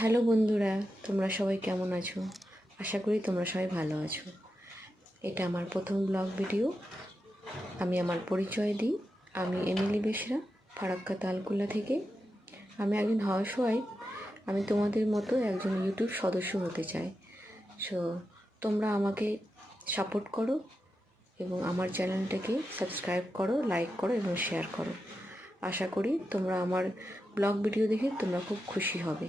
Hello বন্ধুরা, তোমরা সবাই কেমন আছো? আশা করি তোমরা সবাই ভালো আছো। এটা আমার প্রথম ব্লগ ভিডিও। আমি আমার পরিচয় দিই। আমি এমিলি বেশরা, ফারাক্কা তালকুলা থেকে। আমি একজন হাউসওয়াইফ। আমি তোমাদের মতো একজন ইউটিউব সদস্য হতে চাই। সো তোমরা আমাকে সাপোর্ট করো এবং আমার চ্যানেলটাকে সাবস্ক্রাইব করো, লাইক করো এবং শেয়ার করো। আশা করি তোমরা আমার ব্লগ ভিডিও দেখে তোমরা খুব খুশি হবে।